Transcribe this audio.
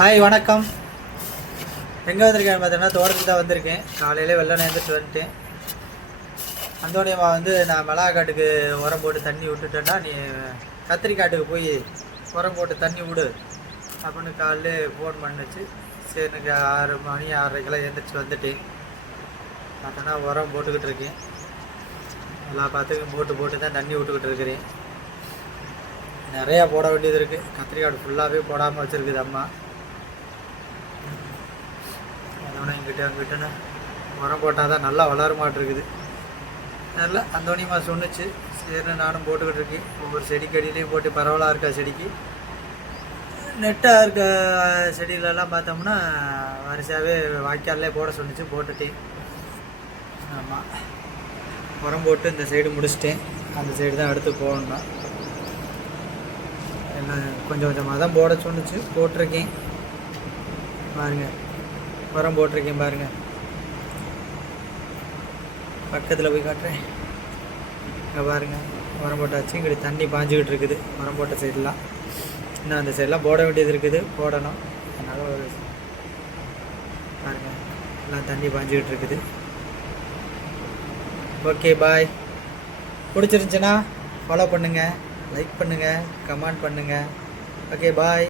Hi வணக்கம். எங்கே வந்திருக்கேன் பார்த்தீங்கன்னா தோட்டத்துக்கு தான் வந்திருக்கேன். காலையிலே வெள்ளனை எழுந்திரிச்சு வந்துட்டேன். அந்தோனியம்மா வந்து நான் மிளகாட்டுக்கு உரம் போட்டு தண்ணி விட்டுட்டேன்னா நீ கத்திரிக்காட்டுக்கு போய் உரம் போட்டு தண்ணி விடு அப்படின்னு காலையிலே ஃபோன் பண்ணிச்சு. சரி, எனக்கு 6 மணி 6:30 எழுந்திரிச்சு வந்துட்டேன். பார்த்தோன்னா உரம் போட்டுக்கிட்டு இருக்கேன். எல்லா பார்த்துக்கும் போட்டு தான் தண்ணி விட்டுக்கிட்டு இருக்கிறேன். நிறையா போட வேண்டியது இருக்குது. கத்திரிக்காடு ஃபுல்லாகவே போடாமல் வச்சுருக்குது அம்மா. அதோட அங்கிட்டன்னு உரம் போட்டால் தான் நல்லா வளர மாட்டிருக்குது. நல்லா அந்தோனியம்மா சொன்னிச்சு. சரி, நானும் போட்டுக்கிட்டு இருக்கேன். ஒவ்வொரு செடிக்கடியிலையும் போட்டு பரவலாக இருக்கா செடிக்கு. நெட்டாக இருக்க செடிகளெல்லாம் பார்த்தோம்னா வரிசையாகவே வாய்க்காலே போட சொன்னிச்சு. போட்டுட்டேன். ஆமாம், உரம் போட்டு இந்த சைடு முடிச்சிட்டேன். அந்த சைடு தான் அடுத்து போகணும். எல்லாம் கொஞ்சம் கொஞ்சமாக தான் போட சொன்னிச்சு. போட்டிருக்கேன் பாருங்கள். உரம் போட்டிருக்கேன் பாருங்கள். பக்கத்தில் போய் காட்டுறேன். இங்கே பாருங்கள், உரம் போட்டாச்சு. இங்கே தண்ணி பாஞ்சிக்கிட்டு இருக்குது உரம் போட்ட சைடெலாம். இன்னும் அந்த சைடெலாம் போட வேண்டியது இருக்குது, போடணும். அதனால் ஒரு பாருங்கள், எல்லாம் தண்ணி பாஞ்சிக்கிட்டு இருக்குது. ஓகே, பாய். பிடிச்சிருந்துச்சுன்னா ஃபாலோ பண்ணுங்கள், லைக் பண்ணுங்கள், கமெண்ட் பண்ணுங்கள். ஓகே, பாய்.